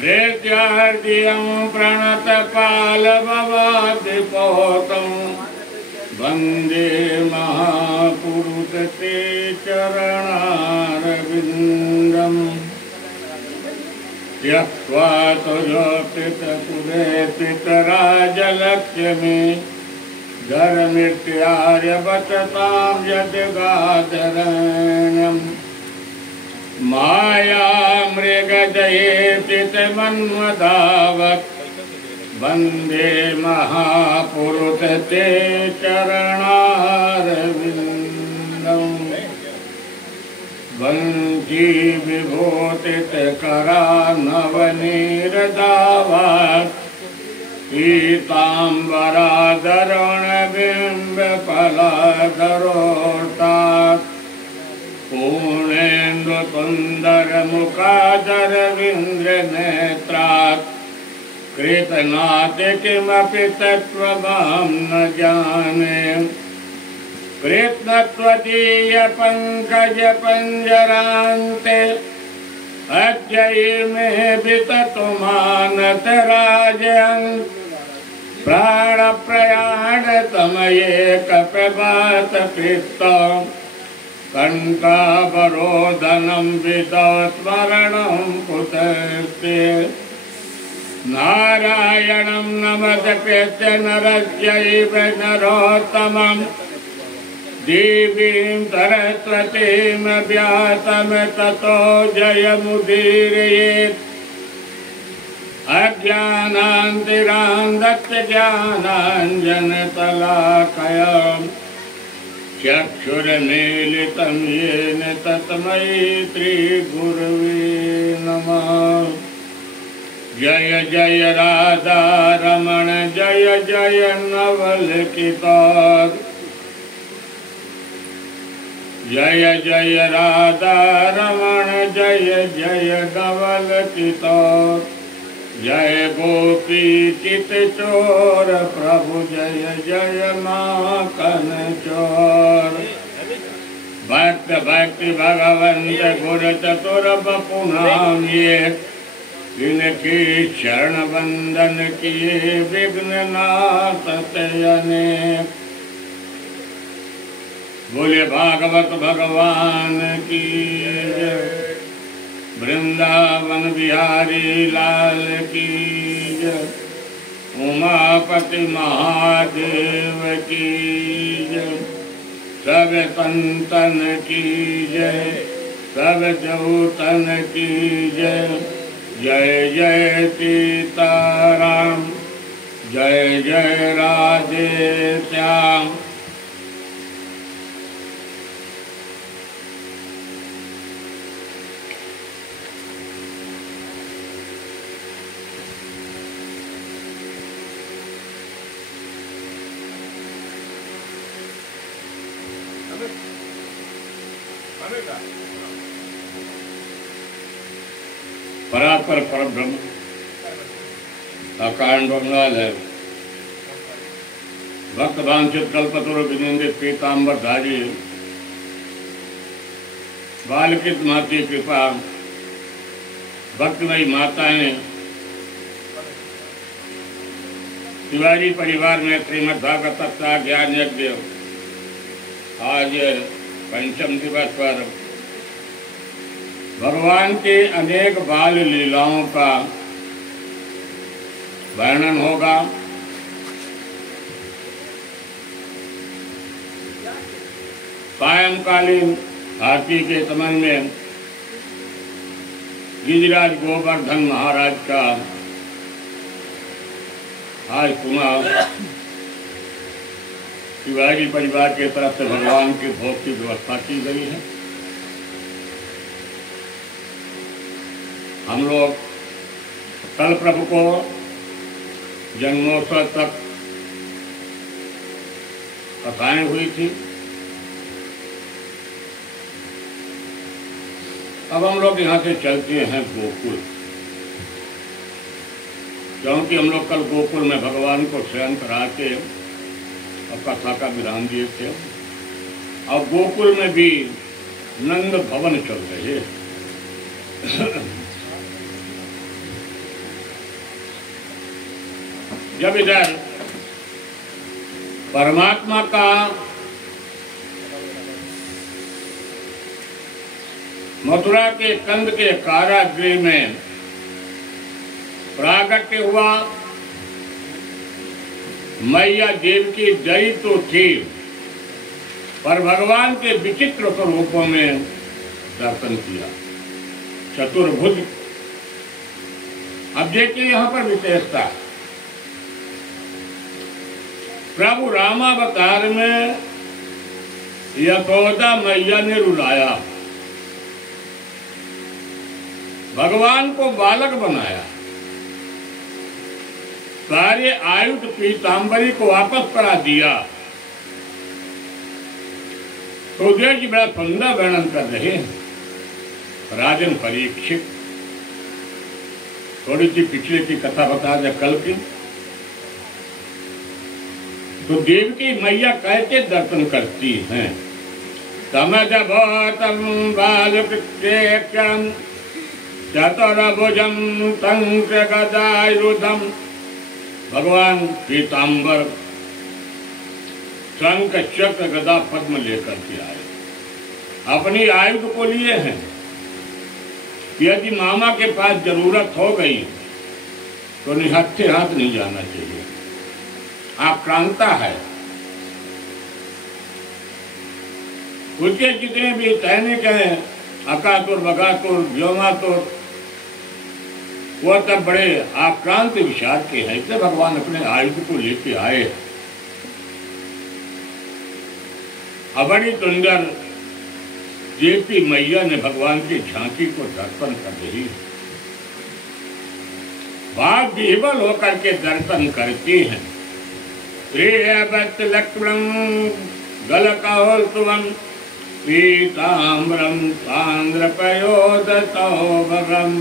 भृत्यार्दियं प्रणतपालभवादिपोतं वन्दे महापुरुषते चरणारविन्दम् त्यक्त्वा तुजोपितकुले पितराजलक्ष्मी धर्मित्यार्यवचतां यद्गादरणम् माया मृगजयेतितमन्वधावत् वन्दे महापुरुषते चरणारविन्दम् वंशी विभूतितकरानवनीरदावात् पीताम्बरादरुणबिम्बफलाधरोष्टात् पूर्णेन्दुसुन्दरमुखादरविन्द्रनेत्रात् कृतनाथ किमपि तत्त्वमहं न जाने कृत्स्नत्वदीयपङ्कजपञ्जरान्ते अद्यैमे विततुमानतराजयन् प्राणप्रयाणतमयेकप्रभातकृत्तम् कण्ठावरोधनं विदस्मरणं कुतस्ते नारायणं नमस्कृत्य नरस्यैव नरोत्तमं देवीं सरस्वतीं व्यासं ततो जयमुदीरयेत् अज्ञानान्तिरान्धस्य ज्ञानाञ्जनशलाकया चक्षुर्मीलितं येन तस्मै श्रीगुरवे नमः। जय जय राधा रमण जय जय नवलकितार जय जय राधा रमण जय जय नवलकितार जय गोपी चित चोर प्रभु जय जय माखन चोर भक्त भक्ति भगवंत गुर चतुर बपुनाम ये इनकी शरण बंदन किए विघ्न नाशत अनेक। बोले भागवत भगवान की जय। वृंदावन बिहारी लाल की जय। उमापति महादेव की जय। सब संतन की जय। सब जौतन की जय। जय जय सीताराम जय जय राधे श्याम। परात्पर परब्रह्म अकारण बंगाल है भक्त वांछित कल्पतरु विनिंदित पीताम्बर धारी बालकित माती कृपा भक्तमयी माताएं तिवारी परिवार में श्रीमद् भागवत सप्ताह ज्ञान यज्ञ आज पंचम दिवस पर भगवान के अनेक बाल लीलाओं का वर्णन होगा। सायंकालीन आरती के समय में गिरिराज गोवर्धन महाराज का आज सुना तिवारी परिवार के तरफ से भगवान के भोग की व्यवस्था की गई है। हम लोग कल प्रभु को जन्मोत्सव तक कथाएं हुई थी। अब हम लोग यहाँ से चलते हैं गोकुल, क्योंकि हम लोग कल गोकुल में भगवान को शयन करा के और कथा का विधान दिए थे। और गोकुल में भी नंद भवन चल रहे। जब इधर परमात्मा का मथुरा के कंद के कारागृह में प्रागट्य हुआ, मैया देव की डरी तो थी, पर भगवान के विचित्र स्वरूपों में दर्शन किया, चतुर्भुज। अब देखिए यहाँ पर विशेषता, प्रभु रामावतार में यशोदा मैया ने रुलाया, भगवान को बालक बनाया, सारे आयुध पीतांबरी को वापस करा दिया। सुखदेव जी बड़ा सुंदर वर्णन कर रहे हैं। राजन परीक्षित, थोड़ी सी पिछले की कथा बता दे कल की। तो देव की मैया कैसे दर्शन करती हैं? समझभूतम बालकृत्यम चतुर्भुजम तंत्र गदायुधम। भगवान पीतांबर शंख चक्र गदा पद्म लेकर के आए, अपनी आयुध को लिए हैं। यदि मामा के पास जरूरत हो गई तो निहत्थे हाथ नहीं जाना चाहिए, आक्रांता है। उसके जितने भी सैनिक हैं, अकातुर बकातुर व्योमातुर, वो तब बड़े आक्रांत विषाद के हैं। इसलिए भगवान अपने आयुध को लेके आए। बड़ी सुंदर देवी मैया ने भगवान की झांकी को दर्शन कर रही, भाव विह्वल होकर के दर्शन करती हैं। लक्ष्मणं गलकौस्तुभं पीताम्बरं सान्द्रपयोदसौभगम्।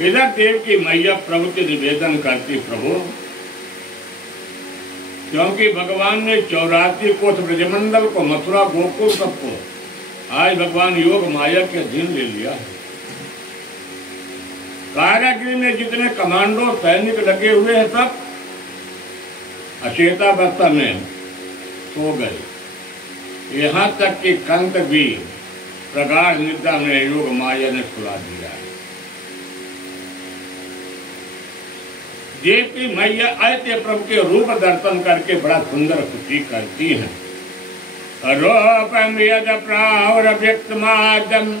इधर देव की मैया प्रभु के निवेदन करती, प्रभु क्योंकि भगवान ने 84 कोष ब्रजमंडल को, मथुरा गोकुल सबको आज भगवान योग माया के अधीन ले लिया है। कारागृह में जितने कमांडो सैनिक लगे हुए हैं सब अचेतावस्था में सो गए। यहाँ तक कि कंस भी प्रगाढ़ निद्रा में योग माया ने सुला दिया है। देवी मैया ऐसे प्रभु के रूप दर्शन करके बड़ा सुंदर स्तुति करती हैं। रूपम यद प्राहुरव्यक्तमाद्यम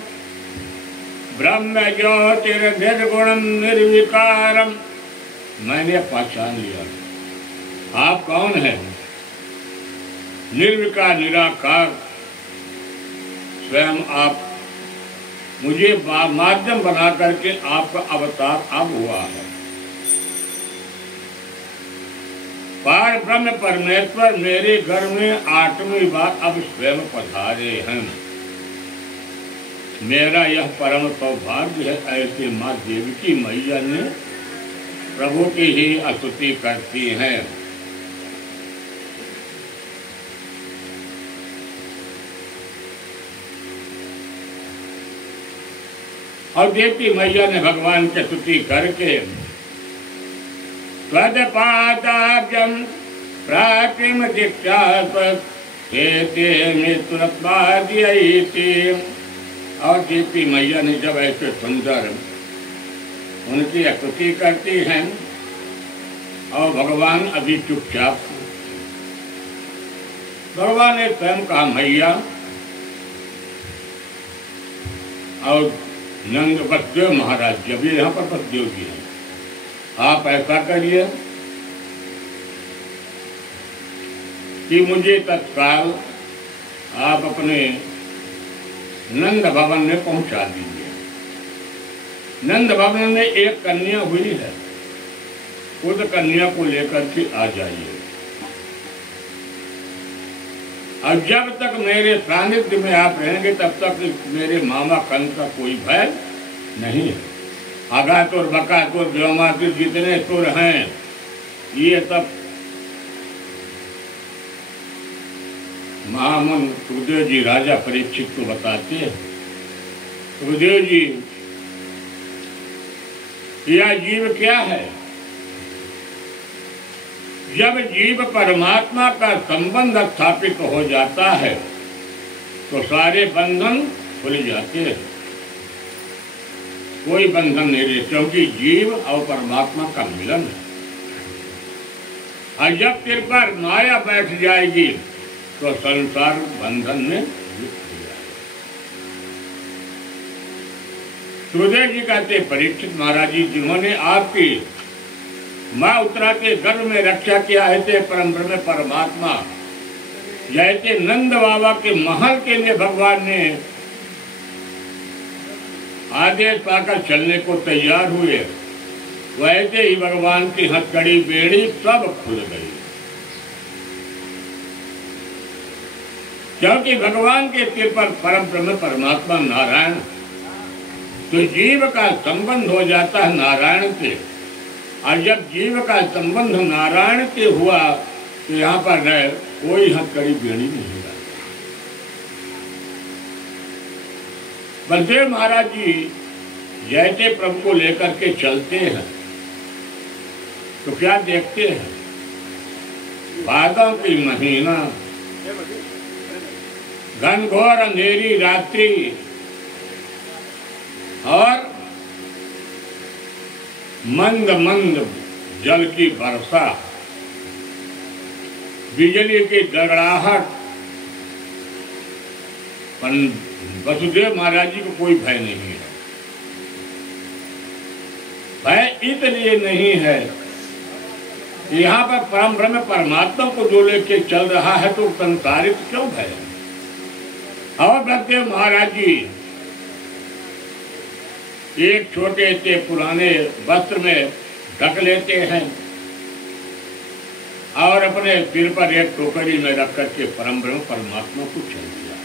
ब्रह्म ज्योतिर्निर्गुणं निर्विकारम। मैंने पहचान लिया आप कौन हैं। निर्विकार निराकार स्वयं आप, मुझे माध्यम बना करके आपका अवतार अब हुआ है। पार ब्रह्म परमेश्वर मेरे घर में 8वीं बार अब स्वयं पधारे हैं। मेरा यह परम सौभाग्य है। ऐसे माँ देवकी मैया ने प्रभु की ही स्तुति करती हैं। और देवकी मैया ने भगवान की स्तुति करके त्वदपादाब्जं प्राप्तिम दीक्षास्ते मित्रत्वाद्यैति। और देवी मैया ने जब ऐसे सुंदर उनकी स्तुति करती हैं और भगवान अभी चुपचाप, भगवान ने स्वयं कहा मैया, और नंद वसुदेव महाराज जब ये यहाँ पर वसुदेव जी हैं, आप ऐसा करिए कि मुझे तत्काल आप अपने नंद भवन में पहुंचा दीजिए। नंद भवन में एक कन्या हुई है, उस कन्या को लेकर के आ जाइए। और जब तक मेरे सानिध्य में आप रहेंगे तब तक मेरे मामा कंस का कोई भय नहीं है। अगातुर बकातुर व्योमातुर जितने सुर हैं ये सब महामुन सुखदेव जी राजा परीक्षित को बताते हैं, सुखदेव जी यह जीव क्या है? जब जीव परमात्मा का संबंध स्थापित हो जाता है तो सारे बंधन खुल जाते हैं, कोई बंधन नहीं रहे, क्योंकि जीव और परमात्मा का मिलन है। और जब तेरे पर माया बैठ जाएगी तो संसार बंधन में लिप्त हो जाएगा। सुखदेव जी कहते परीक्षित महाराज जी, जिन्होंने आपकी माँ उत्तरा के गर्भ में रक्षा किया है थे परम ब्रह्म परमात्मा, जैसे नंद बाबा के महल के लिए भगवान ने आदेश पाकर चलने को तैयार हुए, वैसे ही भगवान की हथकड़ी बेड़ी सब खुल गई, क्योंकि भगवान के सिर पर परम ब्रह्म परमात्मा नारायण, तो जीव का संबंध हो जाता है नारायण से। और जब जीव का संबंध नारायण से हुआ तो यहाँ पर कोई हथकड़ी बेड़ी नहीं रहा। बलदेव महाराज जी जैसे प्रभु को लेकर के चलते हैं तो क्या देखते हैं? भादों की महीना, घनघोर अंधेरी रात्रि और मंद मंद जल की वर्षा, बिजली की गड़गड़ाहट, पर वसुदेव महाराज जी को कोई भय नहीं है। भय इसलिए नहीं है, यहाँ पर परम ब्रह्म परमात्मा को जो लेके चल रहा है तो संसारित क्यों भय? और बलदेव महाराज जी एक छोटे से पुराने वस्त्र में ढक लेते हैं और अपने सिर पर एक टोकरी में रख करके परम ब्रह्म परमात्मा को चल दिया।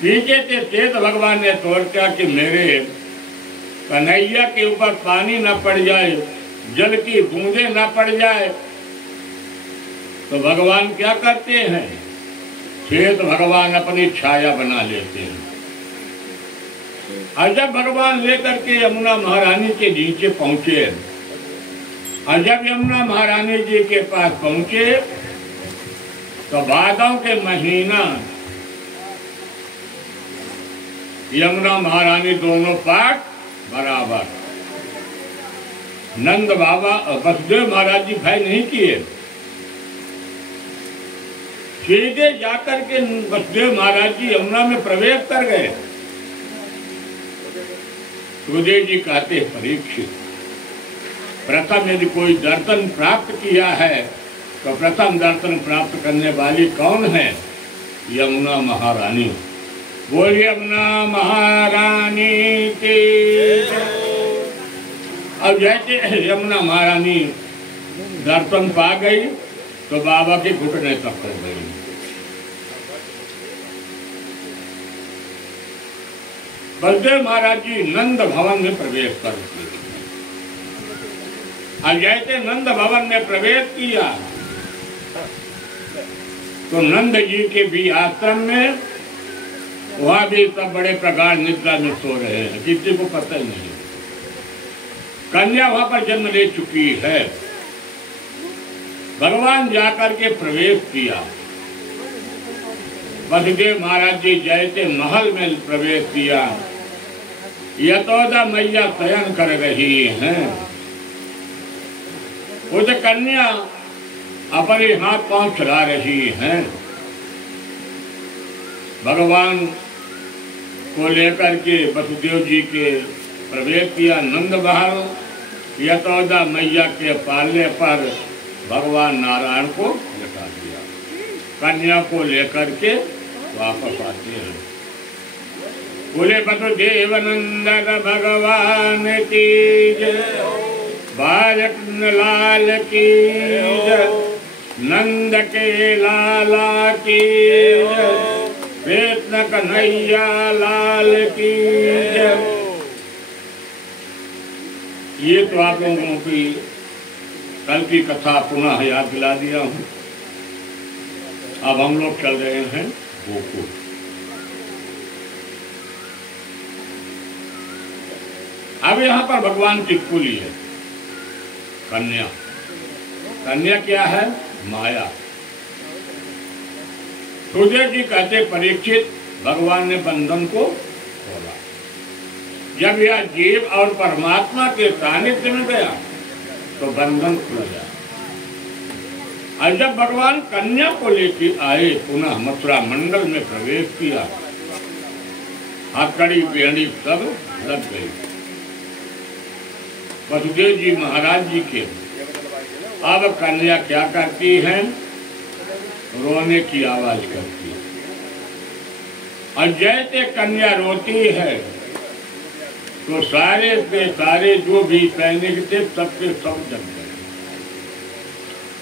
पीछे से चेत भगवान ने सोचा कि मेरे कन्हैया के ऊपर पानी न पड़ जाए, जल की बूंदे न पड़ जाए, तो भगवान क्या करते हैं? चेत भगवान अपनी छाया बना लेते हैं। और जब भगवान लेकर के यमुना महारानी के नीचे पहुंचे, और जब यमुना महारानी जी के पास पहुंचे तो भादों के महीना यमुना महारानी दोनों पाठ बराबर। नंद बाबा और वसुदेव महाराज जी भय नहीं किए, सीधे जाकर के वसुदेव महाराज जी यमुना में प्रवेश कर गए। सुखदेव जी कहते परीक्षित, प्रथम यदि कोई दर्शन प्राप्त किया है तो प्रथम दर्शन प्राप्त करने वाली कौन है? यमुना महारानी। बोल यमुना महारानी की। अब जैसे यमुना महारानी दर्शन पा गई तो बाबा के घुटने तक हो गई। बलदेव महाराज जी नंद भवन में प्रवेश करते, और जैसे नंद भवन में प्रवेश किया तो नंद जी के भी आश्रम में वहां भी सब बड़े प्रगाढ़ निद्रा में सो रहे हैं, किसी को पता ही नहीं। कन्या वहां पर जन्म ले चुकी है। भगवान जाकर के प्रवेश किया। वसुदेव महाराज जी जैसे महल में प्रवेश किया, यशोदा मैया शयन कर रही हैं। उस कन्या अपने हाथ पांव चला रही हैं। भगवान को लेकर के वसुदेव जी के प्रवेश किया नंद महल। यशोदा मैया के पालने पर भगवान नारायण को लटा दिया। कन्या को लेकर के वापस आते हैं। बोले वसुदेव नंदन भगवान की जय, बालक लाल की जय, नंद के लाला की जय, कृष्ण कन्हैया लाल की जय। ये तो आप लोगों की कल की कथा पुनः याद दिला दिया हूँ। अब हम लोग चल रहे हैं गोकुल। अब यहाँ पर भगवान की कुली है कन्या। कन्या क्या है? माया। सुखदेव जी कहते परीक्षित भगवान ने बंधन को खोला। जब यह जीव और परमात्मा के सानिध्य में गया तो बंधन खुल गया। और जब भगवान कन्या को लेकर आए पुनः मथुरा मंडल में प्रवेश किया, हथकड़ी बेड़ी सब लग गई। वसुदेव जी महाराज जी के अब कन्या क्या करती है? रोने की आवाज करती है। और जैसे कन्या रोती है तो सारे के सारे जो भी सैनिक थे सबके सब जग गए।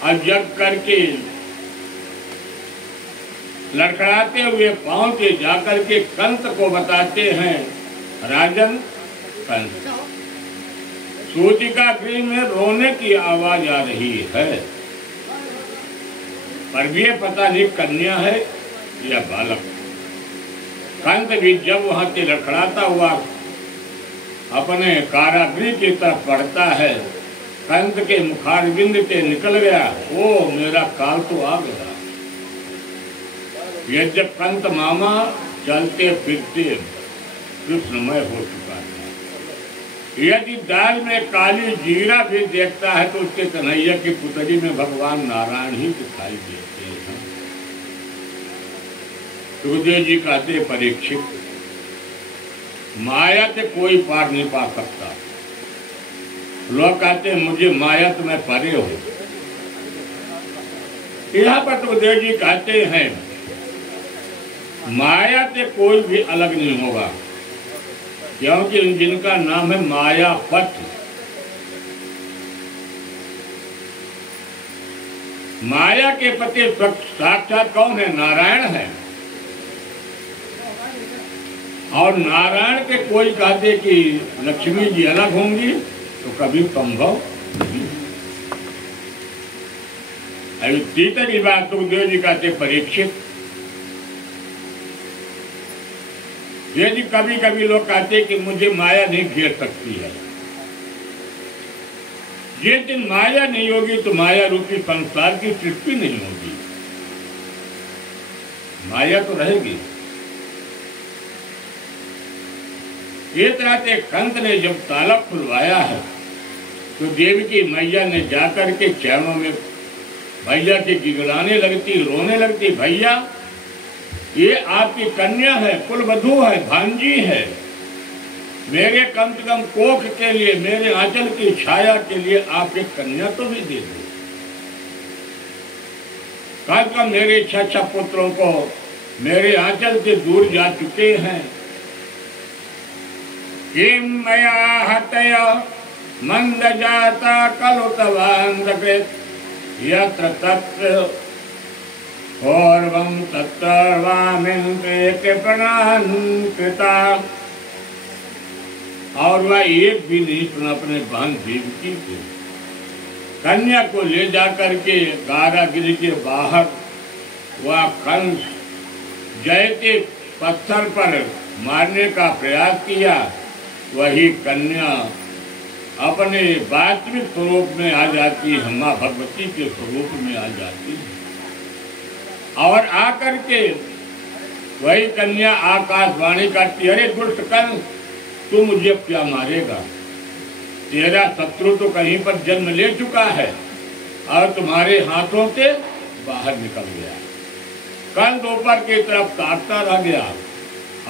और जग करके लड़खड़ाते हुए पांव के जाकर के कंस को बताते हैं, राजन कंस, सूतिका गृह में रोने की आवाज आ रही है। पर भी पता नहीं कन्या है या बालक। कंस भी जब वहां से लड़खड़ाता हुआ अपने कारागृह की तरफ बढ़ता है, कंस के मुखारबिंद से निकल गया, ओ मेरा काल तो आ गया। ये जब कंस मामा चलते फिरते कृष्णमय हो चुका था। यदि दाल में काली जीरा भी देखता है तो उसके कन्हैया की पुतली में भगवान नारायण ही दिखाई देते हैं। सुखदेव जी कहते परीक्षित, माया से कोई पार नहीं पा सकता। लोग कहते मुझे माया तो मैं परे हो। यहाँ पर सुखदेव जी कहते हैं माया से कोई भी अलग नहीं होगा, क्योंकि जिनका नाम है मायापति। माया के पति साक्षात कौन है? नारायण है। और नारायण के कोई कहते कि लक्ष्मी जी अलग होंगी तो कभी संभव नहीं। अभी तीसरी बात सुखदेव जी कहते परीक्षित, यदि कभी कभी लोग कहते कि मुझे माया नहीं घेर सकती है, जिस दिन माया नहीं होगी तो माया रूपी संसार की सृष्टि नहीं होगी। माया तो रहेगी। ये तरह से कंस ने जब ताला खुलवाया है तो देवकी मैया ने जाकर के चरणों में भैया के गिड़गिड़ाने लगती, रोने लगती, भैया ये आपकी कन्या है, कुलवधू है, भांजी है, मेरे कम से कम कोख के लिए, मेरे आंचल की छाया के लिए आप एक कन्या तो भी दे दो। कम से कम मेरे 6 पुत्रों को मेरे आंचल से दूर जा चुके हैं। किम मया हतया मंद जाता कलुतवांधकृत यत्र तत्र पूर्वं तत्सर्वामिन्द्रिय कृपणान्कृता। और वह एक भी नहीं सुना अपने बहन देवकी के। कन्या को ले जाकर के कारागृह के बाहर वह कंस जैसे पत्थर पर मारने का प्रयास किया, वही कन्या अपने वास्तविक स्वरूप में आ जाती है, माँ भगवती के स्वरूप में आ जाती है। और आकर के वही कन्या आकाशवाणी करती, अरे दुष्ट कंस, तू मुझे क्या मारेगा? तेरा शत्रु तो कहीं पर जन्म ले चुका है और तुम्हारे हाथों से बाहर निकल गया। कंस ऊपर की तरफ ताकता रह गया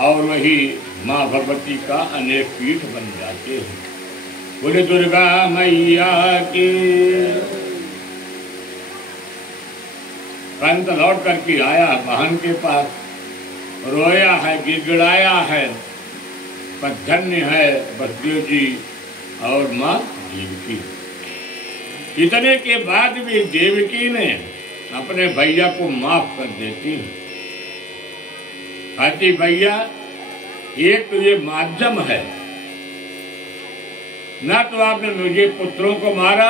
और वही माँ भगवती का अनेक पीठ बन जाते हैं। बोले दुर्गा मैया की। कंस लौट करके आया बहन के पास, रोया है, गिड़गिड़ाया है, पर धन्य है वसुदेव जी और माँ देवकी। इतने के बाद भी देवकी ने अपने भैया को माफ कर देती है। कहती भैया एक तो ये माध्यम है, ना तो आपने मुझे पुत्रों को मारा,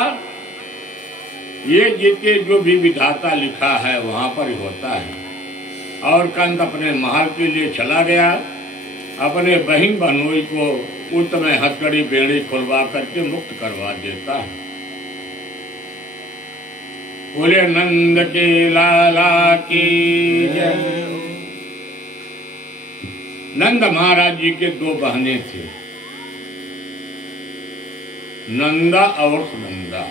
ये जिसके जो भी विधाता लिखा है वहां पर ही होता है। और कंस अपने महल के लिए चला गया, अपने बहन बहनोई को उस में हथकड़ी बेड़ी खुलवा करके मुक्त करवा देता है। बोले नंद के लाला की जय। नंद महाराज जी के दो बहनें थे, नंदा और सुनंदा।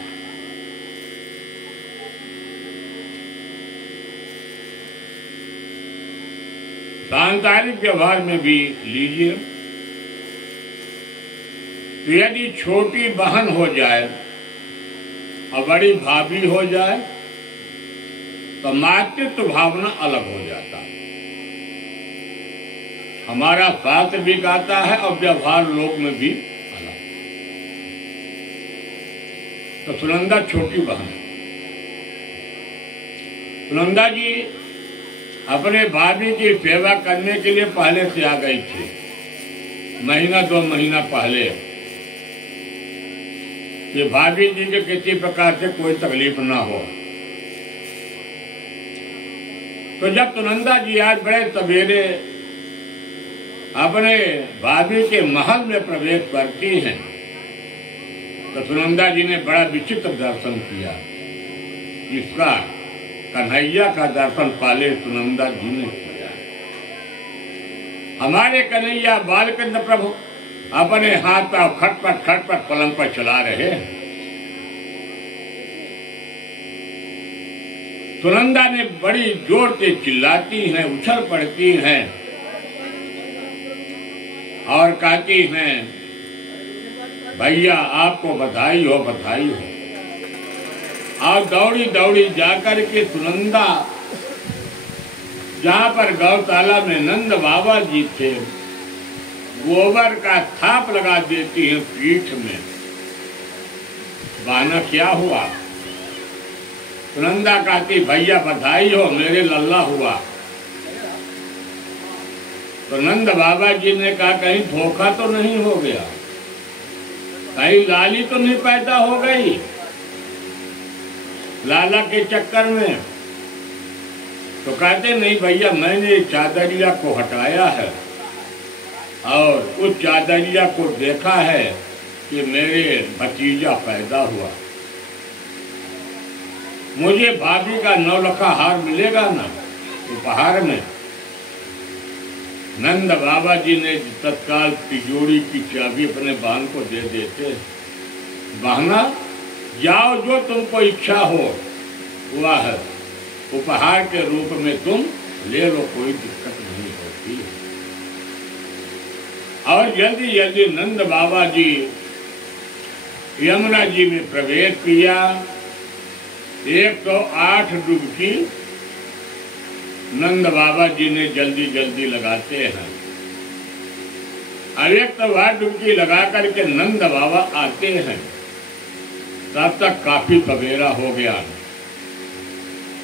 सांसारिक व्यवहार में भी लीजिए तो यदि छोटी बहन हो जाए और बड़ी भाभी हो जाए तो मातृत्व भावना अलग हो जाता है। हमारा शास्त्र भी गाता है और व्यवहार लोक में भी अलग। तो सुनंदा छोटी बहन, सुनंदा जी अपने भाभी की सेवा करने के लिए पहले से आ गई थी, महीना 2 महीना पहले, कि भाभी जी के किसी प्रकार से कोई तकलीफ ना हो। तो जब सुनंदा जी आज बड़े सवेरे अपने भाभी के महल में प्रवेश करती हैं तो सुनंदा जी ने बड़ा विचित्र दर्शन किया। इसका कन्हैया का दर्शन पहले सुनंदा जी ने किया। हमारे कन्हैया बालकृष्ण प्रभु अपने हाथ पर खटपट पलंग पर चला रहे। सुनंदा ने बड़ी जोर से चिल्लाती हैं, उछल पड़ती हैं और कहती हैं, भैया आपको बधाई हो, बधाई हो। और दौड़ी दौड़ी जाकर के सुनंदा जहाँ पर गौशाला में नंद बाबा जी थे, गोबर का थाप लगा देती है पीठ में। बहाना क्या हुआ? सुनंदा कहती, भैया बधाई हो, मेरे लल्ला हुआ। तो नंद बाबा जी ने कहा, कहीं धोखा तो नहीं हो गया, कहीं लाली तो नहीं पैदा हो गई लाला के चक्कर में? तो कहते, नहीं भैया, मैंने चादरिया को हटाया है और उस चादरिया को देखा है कि मेरे भतीजा पैदा हुआ, मुझे भाभी का 9 लखा हार मिलेगा ना उपहार में। नंद बाबा जी ने तत्काल तिजोरी की चाबी अपने बहन को दे देते, बहना जाओ, जो तुमको इच्छा हो वह उपहार के रूप में तुम ले लो, कोई दिक्कत नहीं होती। और जल्दी जल्दी नंद बाबा जी यमुना जी में प्रवेश किया। 108 डुबकी नंद बाबा जी ने जल्दी जल्दी लगाते हैं। अब 108 डुबकी लगा करके नंद बाबा आते हैं, तब तक काफी सवेरा हो गया।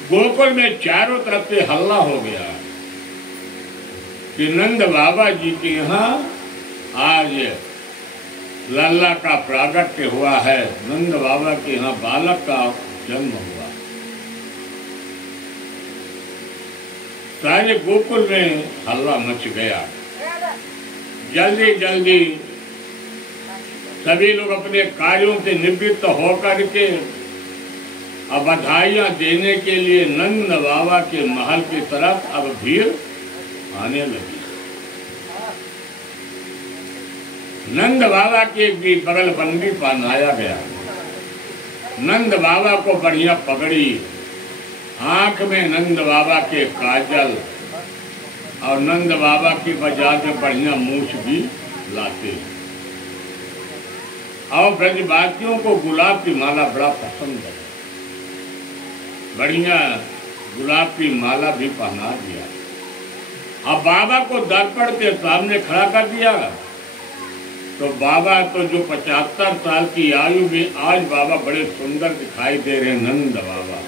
गोकुल में चारों तरफ से हल्ला हो गया कि नंद बाबा जी के यहाँ आज लल्ला का प्रागट्य हुआ है, नंद बाबा के यहाँ बालक का जन्म हुआ। सारे गोकुल में हल्ला मच गया। जल्दी जल्दी सभी लोग अपने कार्यों से निवृत्त होकर के अब बधाइयां देने के लिए नंद बाबा के महल की तरफ अब भीड़ आने लगी। नंद बाबा की भी बगल बंदी पहनाया गया। नंद बाबा को बढ़िया पगड़ी, आंख में नंद बाबा के काजल और नंद बाबा की बाजार में बढ़िया मूछ भी लाते। और ब्रजवासियों को गुलाब की माला बड़ा पसंद है, बढ़िया गुलाब की माला भी पहना दिया। अब बाबा को दर्पण के सामने खड़ा कर दिया तो बाबा तो जो 75 साल की आयु में आज बाबा बड़े सुंदर दिखाई दे रहे हैं। नंद बाबा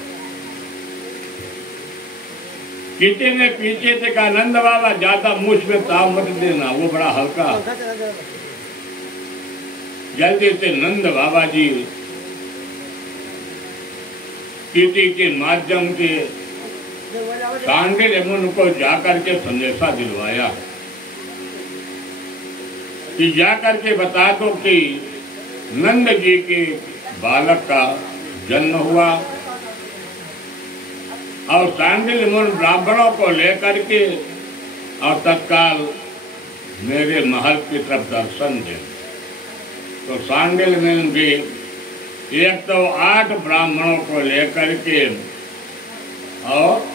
किसी ने पीछे से कहा, नंद बाबा ज्यादा मूछ में ताव मत देना, वो बड़ा हल्का। जल्दी से नंद बाबा जी स्थिति के माध्यम के सांडिल्य मुनि को जाकर के संदेशा दिलवाया कि जाकर के बता दो कि नंद जी के बालक का जन्म हुआ और सांडिल्य मुनि ब्राह्मणों को लेकर के और तत्काल मेरे महल की तरफ दर्शन दे। तो सांडिल्य मुनि भी 108 ब्राह्मणों को लेकर के और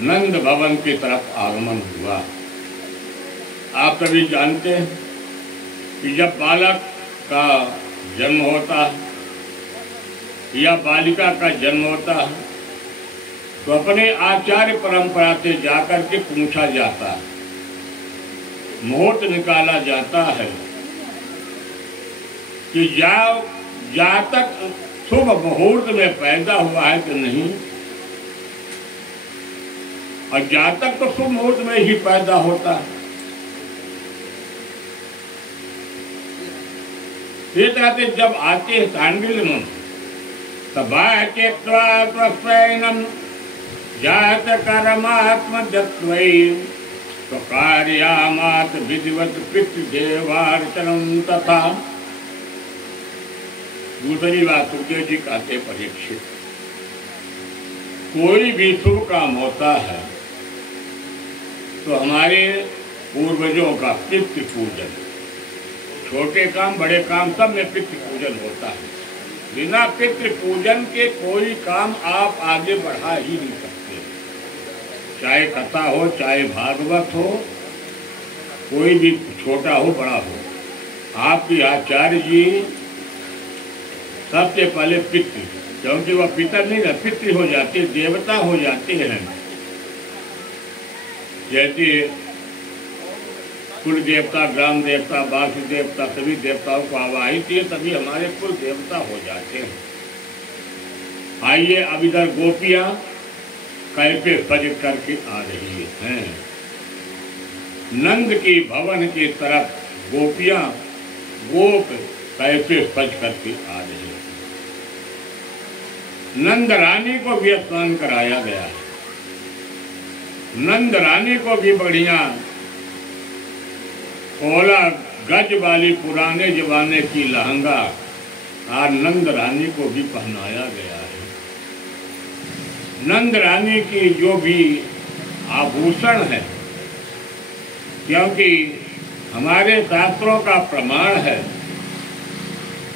नंद भवन की तरफ आगमन हुआ। आप सभी जानते हैं कि जब बालक का जन्म होता है या बालिका का जन्म होता है तो अपने आचार्य परंपरा से जाकर के पूछा जाता है, मुहूर्त निकाला जाता है कि जातक शुभ मुहूर्त में पैदा हुआ है कि नहीं, और जातक तो शुभ मुहूर्त में ही पैदा होता है। ये कहते जब आते हैं सांडिल्य मुनि तबाचेत्वात्मस्वैनम जात कर्मात्म जत्वै तो कार्यामात विधिवत पितृदेवार्चनम तथा। दूसरी बात सुखदेव जी कहते परीक्षित, कोई भी शुभ काम होता है तो हमारे पूर्वजों का पितृ पूजन, छोटे काम बड़े काम सब में पितृ पूजन होता है। बिना पितृ पूजन के कोई काम आप आगे बढ़ा ही नहीं सकते, चाहे कथा हो चाहे भागवत हो, कोई भी छोटा हो बड़ा हो। आपके आचार्य जी सबसे पहले पितृ, क्योंकि वह पिता नहीं ना पितृ हो जाते, देवता हो जाते हैं। जैसे कुल देवता, ग्राम देवता, वासु देवता, सभी देवताओं को आवाहित किए तभी हमारे कुल देवता हो जाते हैं। आइए अब इधर गोपियां कैसे सज करके आ रही हैं। नंद की भवन की तरफ गोपियां गोप कैसे सज करके आ रही हैं। नंद रानी को भी स्नान कराया गया है। नंद रानी को भी बढ़िया 16 गज वाली पुराने जमाने की लहंगा और नंद रानी को भी पहनाया गया है। नंद रानी की जो भी आभूषण है, क्योंकि हमारे शास्त्रों का प्रमाण है,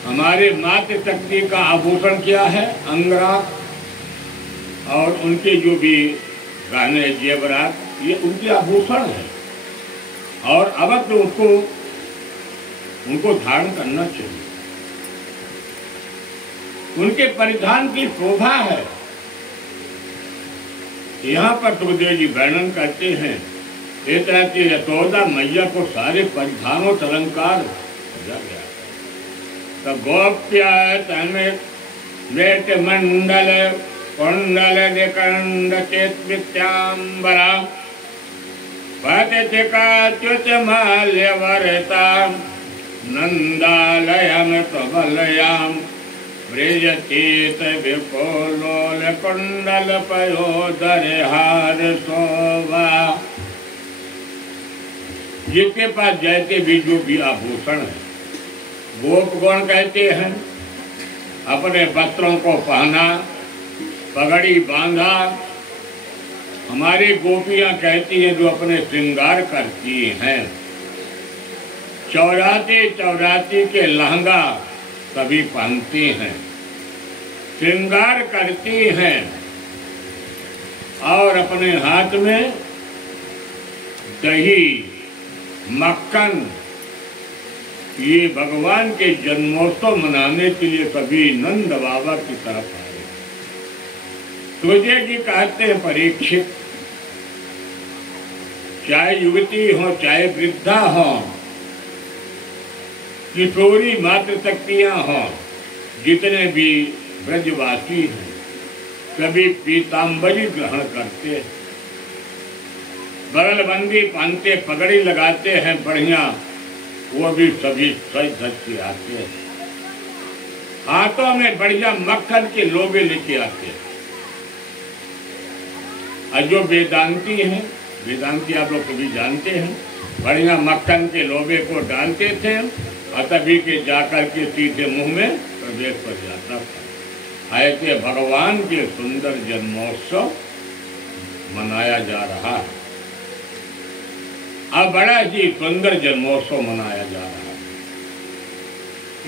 हमारे मातृशक्ति का आभूषण क्या है, अंगराग, और उनके जो भी गहने जेवरात ये उनके आभूषण है और अब तो उनको धारण करना चाहिए। उनके परिधान की शोभा है। यहाँ पर सुखदेव जी वर्णन करते हैं, एक तरह की यशोदा मैया को सारे परिधानों से अलंकार दिया गया। तो गोप्या वेट मंडल कुंडल निकंड चेत्वित्यांबरा पतिकाच्युत माल्यवरता नंदालयम प्रबलयाम ब्रजतीत विकोलोल कुंडल पयोदर हार शोभा। जिसके पास जैसे भी जो भी आभूषण है, गोपगण कहते हैं अपने वस्त्रों को पहना, पगड़ी बांधा। हमारी गोपियां कहती हैं जो अपने श्रृंगार करती हैं, चौराती के लहंगा सभी पहनती हैं, श्रृंगार करती हैं और अपने हाथ में दही मक्खन, ये भगवान के जन्मोत्सव मनाने के लिए सभी नंद बाबा की तरफ आए। तुझे जी कहते हैं परीक्षित, चाहे युवती हो चाहे वृद्धा हो, किशोरी मातृशक्तियां हो, जितने भी ब्रजवासी हैं सभी पीताम्बरी ग्रहण करते हैं, बगलबंदी पहनते, पगड़ी लगाते हैं बढ़िया, वो भी सभी सज धज के आते हैं। हाथों में बढ़िया मक्खन के लोबे लेके आते हैं। और जो वेदांती हैं, वेदांती आप लोग कभी जानते हैं, बढ़िया मक्खन के लोबे को डालते थे और तभी के जाकर के सीधे मुंह में प्रवेश कर जाता था। ऐसे भगवान के सुंदर जन्मोत्सव मनाया जा रहा है। अब बड़ा ही सुंदर जन्मोत्सव मनाया जा रहा है।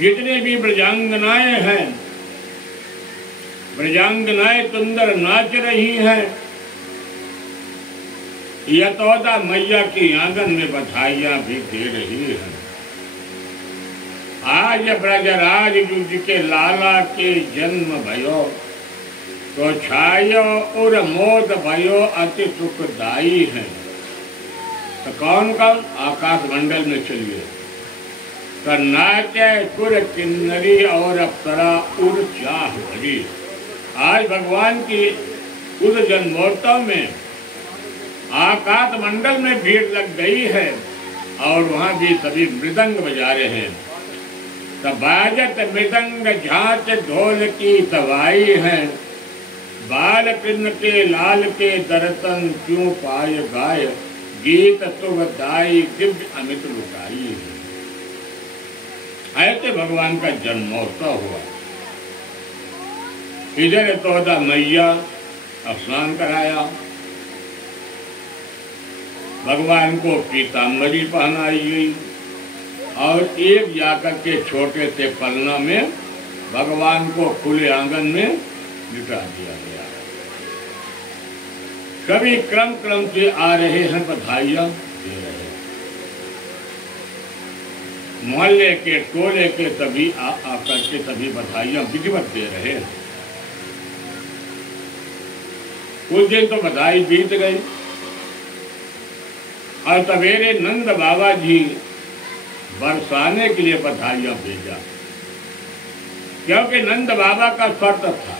जितने भी ब्रजांगनाएं हैं, ब्रजांगनाएं सुंदर नाच रही हैं। यशोदा मैया की आंगन में बधाइयां भी दे रही हैं। आज ब्रजराज युग के लाला के जन्म भयो, तो छायो और मोद भयो अति सुखदाई है। तो कौन कौन? आकाश मंडल में चलिए तो नाचे सुर किन्नरी और अप्सरा उर चाह भरी। आज भगवान की उस जन्मोत्सव में आकाश मंडल में भीड़ लग गई है और वहाँ भी सभी मृदंग बजा रहे हैं। तब बाजत मृदंग झांच ढोल की सवाई है, बाल कृष्ण के लाल के दर्शन क्यों पाय गाय, गीत सुखदाई दिव्य अमित लुटाई है। ऐसे भगवान का जन्मोत्सव हुआ। इधर यशोदा मैया स्नान कराया, भगवान को पीताम्बरी पहनाई गई और एक जाकर के छोटे से पलना में भगवान को खुले आंगन में लिटा दिया गया। सभी क्रम क्रम से आ रहे हैं, बधाइयां दे रहे हैं। मोहल्ले के टोले के सभी आकर के सभी बधाइयां विधिवत दे रहे हैं। कुछ दिन तो बधाई बीत गई और सवेरे नंद बाबा जी बरसाने के लिए बधाइयां भेजा, क्योंकि नंद बाबा का शर्त था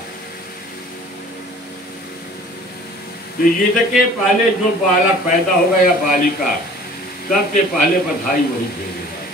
कि जिसके पहले जो बालक पैदा होगा या बालिका, सबसे पहले बधाई वही भेजेगा।